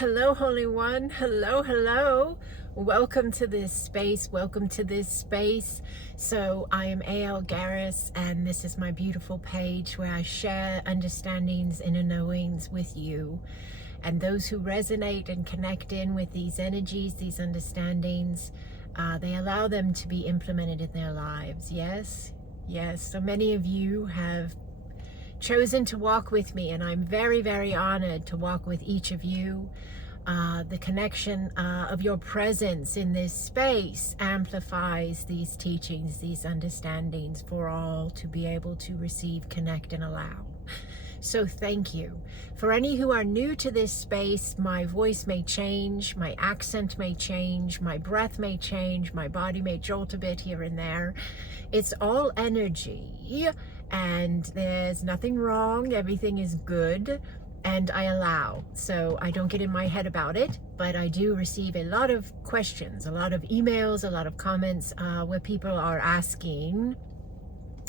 Hello, Holy One. Hello, hello. Welcome to this space. Welcome to this space. So I am A.L. Garris, and this is my beautiful page where I share understandings, inner knowings with you. And those who resonate and connect in with these energies, these understandings, they allow them to be implemented in their lives. Yes, yes. So many of you have chosen to walk with me, and I'm very, very honored to walk with each of you. The connection of your presence in this space amplifies these teachings, these understandings for all to be able to receive, connect, and allow. So thank you. For any who are new to this space, my voice may change, my accent may change, my breath may change, my body may jolt a bit here and there. It's all energy, and there's nothing wrong. Everything is good, and I allow. So I don't get in my head about it, but I do receive a lot of questions, a lot of emails, a lot of comments where people are asking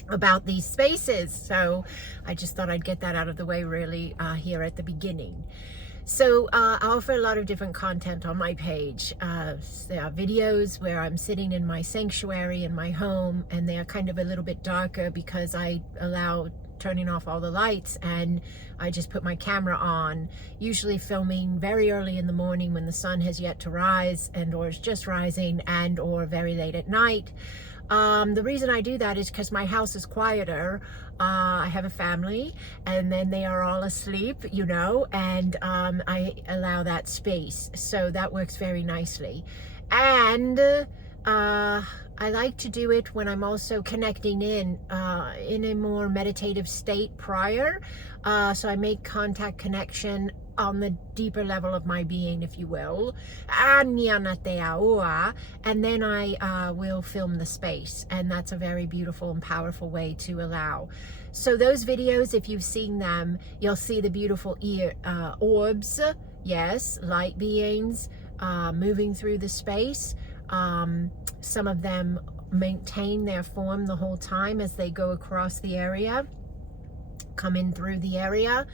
about these spaces. So I just thought I'd get that out of the way really here at the beginning. So I offer a lot of different content on my page. There are videos where I'm sitting in my sanctuary in my home, and they are kind of a little bit darker because I allow turning off all the lights, and I just put my camera on, usually filming very early in the morning when the sun has yet to rise and or is just rising, and or very late at night. The reason I do that is because my house is quieter. I have a family, and then they are all asleep, you know, and I allow that space. So that works very nicely. And I like to do it when I'm also connecting in a more meditative state prior. So I make contact connection on the deeper level of my being, if you will, and then I will film the space, and that's a very beautiful and powerful way to allow. So those videos, if you've seen them, you'll see the beautiful orbs, yes, light beings moving through the space. Some of them maintain their form the whole time as they go across the area, come in through the area.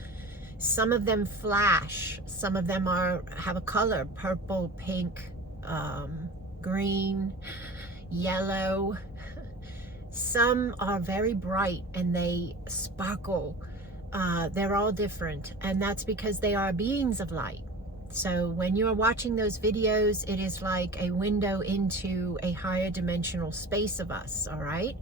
Some of them flash. Some of them have a color: purple, pink, green, yellow. Some are very bright and they sparkle. They're all different, and that's because they are beings of light. So when you're watching those videos, it is like a window into a higher dimensional space of us, all right?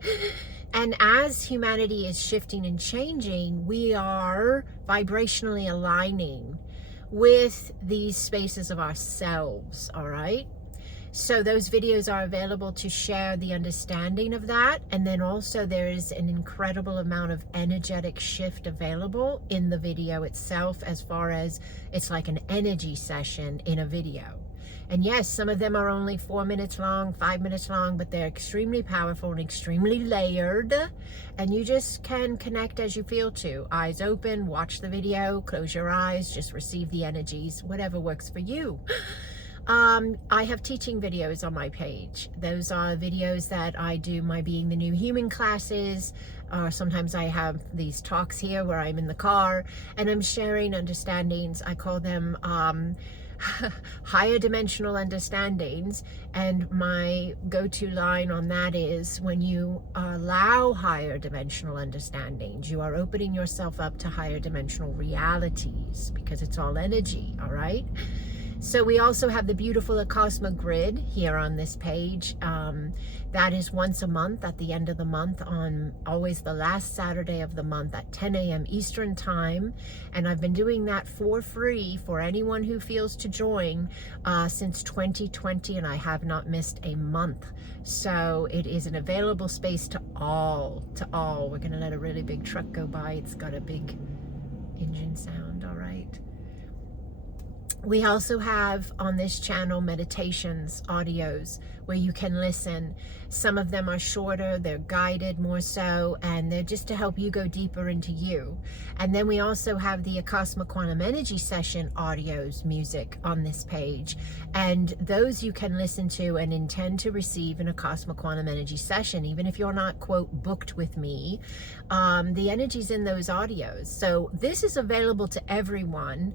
And as humanity is shifting and changing, we are vibrationally aligning with these spaces of ourselves, all right? So those videos are available to share the understanding of that. And then also there is an incredible amount of energetic shift available in the video itself, as far as it's like an energy session in a video. And yes, some of them are only 4 minutes long, 5 minutes long, but they're extremely powerful and extremely layered. And you just can connect as you feel to. Eyes open, watch the video, close your eyes, just receive the energies, whatever works for you. I have teaching videos on my page. Those are videos that I do my Being the New Human classes, or sometimes I have these talks here where I'm in the car and I'm sharing understandings. I call them higher dimensional understandings, and my go-to line on that is, when you allow higher dimensional understandings, you are opening yourself up to higher dimensional realities, because it's all energy, all right? So we also have the beautiful Acasma grid here on this page. That is once a month at the end of the month, on always the last Saturday of the month at 10 a.m. Eastern time. And I've been doing that for free for anyone who feels to join since 2020, and I have not missed a month. So it is an available space to all, to all. We're gonna let a really big truck go by. It's got a big engine sound, all right. We also have on this channel meditations, audios, where you can listen. Some of them are shorter, they're guided more so, and they're just to help you go deeper into you. And then we also have the Acasma Quantum Energy Session audios, music on this page. And those you can listen to and intend to receive in Acasma Quantum Energy Session, even if you're not, quote, booked with me. The energy's in those audios. So this is available to everyone.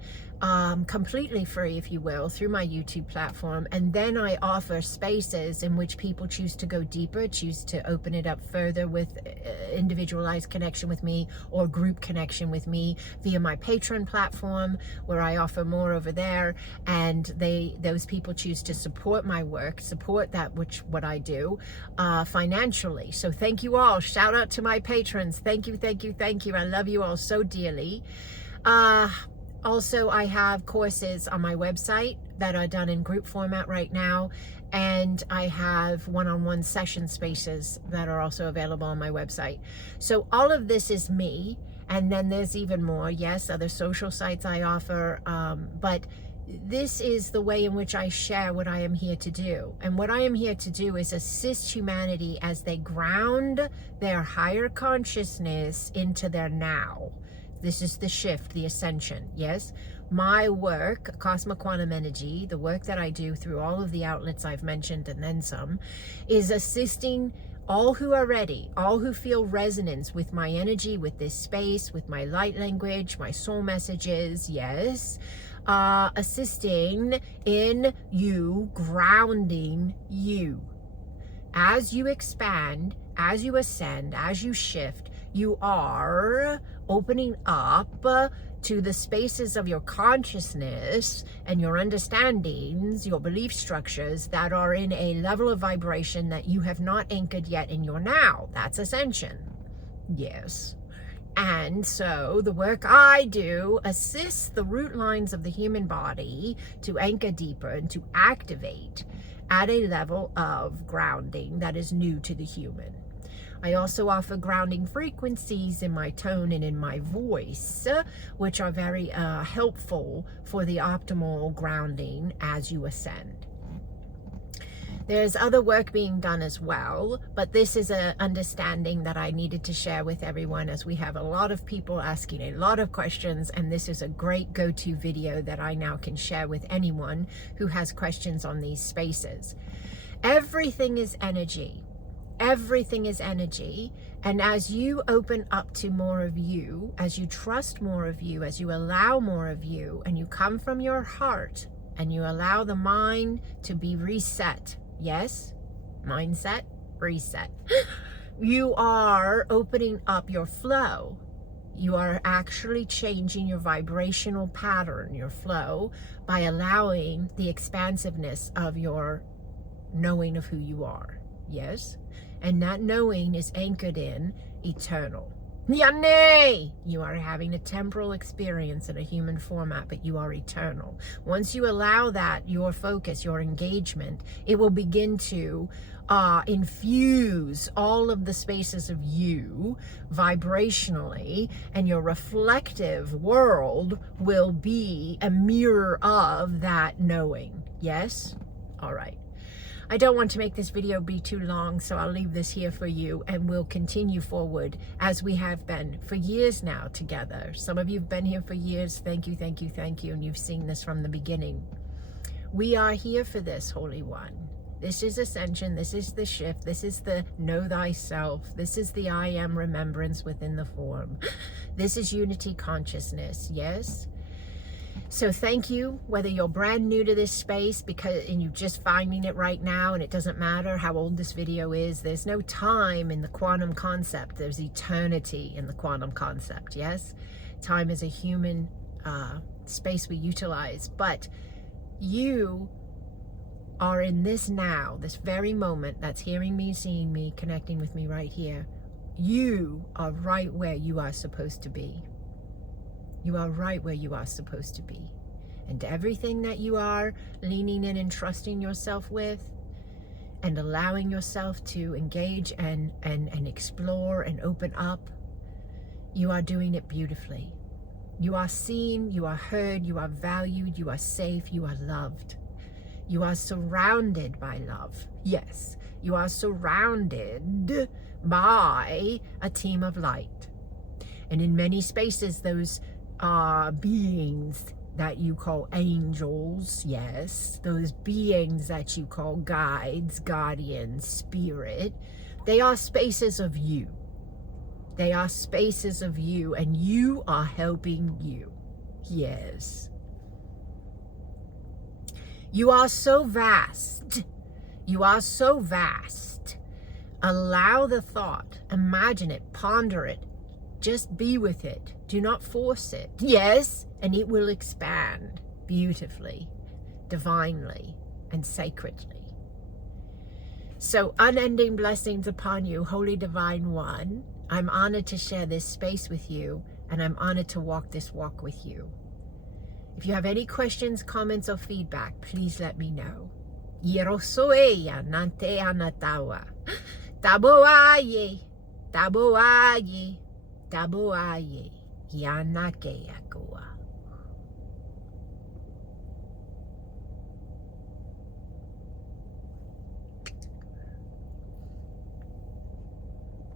completely free, if you will, through my YouTube platform. And then I offer spaces in which people choose to go deeper, choose to open it up further with individualized connection with me or group connection with me via my Patreon platform, where I offer more over there. And those people choose to support my work, support what I do financially. So thank you all. Shout out to my patrons. Thank you, thank you, thank you. I love you all so dearly. Also, I have courses on my website that are done in group format right now, and I have one-on-one session spaces that are also available on my website. So all of this is me, and then there's even more. Yes, other social sites I offer, but this is the way in which I share what I am here to do. And what I am here to do is assist humanity as they ground their higher consciousness into their now. This is the shift, the ascension, yes? My work, Acasma Quantum Energy, the work that I do through all of the outlets I've mentioned and then some, is assisting all who are ready, all who feel resonance with my energy, with this space, with my light language, my soul messages, yes? Assisting in you, grounding you. As you expand, as you ascend, as you shift, you are opening up to the spaces of your consciousness and your understandings, your belief structures that are in a level of vibration that you have not anchored yet in your now. That's ascension. Yes. And so the work I do assists the root lines of the human body to anchor deeper and to activate at a level of grounding that is new to the human. I also offer grounding frequencies in my tone and in my voice, which are very helpful for the optimal grounding as you ascend. There's other work being done as well, but this is an understanding that I needed to share with everyone, as we have a lot of people asking a lot of questions, and this is a great go-to video that I now can share with anyone who has questions on these spaces. Everything is energy. Everything is energy, and as you open up to more of you, as you trust more of you, as you allow more of you, and you come from your heart, and you allow the mind to be reset, yes, mindset, reset, you are opening up your flow. You are actually changing your vibrational pattern, your flow, by allowing the expansiveness of your knowing of who you are, yes? And that knowing is anchored in eternal. Yane! You are having a temporal experience in a human format, but you are eternal. Once you allow that, your focus, your engagement, it will begin to infuse all of the spaces of you vibrationally, and your reflective world will be a mirror of that knowing. Yes? All right. I don't want to make this video be too long, so I'll leave this here for you, and we'll continue forward as we have been for years now together. Some of you have been here for years. Thank you, thank you, thank you, and you've seen this from the beginning. We are here for this, Holy One. This is ascension. This is the shift. This is the know thyself. This is the I am remembrance within the form. This is unity consciousness, yes? So thank you, whether you're brand new to this space and you're just finding it right now, and it doesn't matter how old this video is. There's no time in the quantum concept. There's eternity in the quantum concept, yes? Time is a human space we utilize, but you are in this now, this very moment that's hearing me, seeing me, connecting with me right here. You are right where you are supposed to be. You are right where you are supposed to be. And everything that you are leaning in and trusting yourself with, and allowing yourself to engage and explore and open up, you are doing it beautifully. You are seen, you are heard, you are valued, you are safe, you are loved. You are surrounded by love. Yes, you are surrounded by a team of light. And in many spaces, those beings that you call angels, yes, those beings that you call guides, guardians, spirit, they are spaces of you. They are spaces of you, and you are helping you. Yes. You are so vast. You are so vast. Allow the thought. Imagine it. Ponder it. Just be with it. Do not force it. Yes, and it will expand beautifully, divinely, and sacredly. So unending blessings upon you, Holy Divine One. I'm honored to share this space with you, and I'm honored to walk this walk with you. If you have any questions, comments, or feedback, please let me know. Yerosoeya nante anatawa. Taboaye. Taboaye. Taboaye. Yanake yakoa.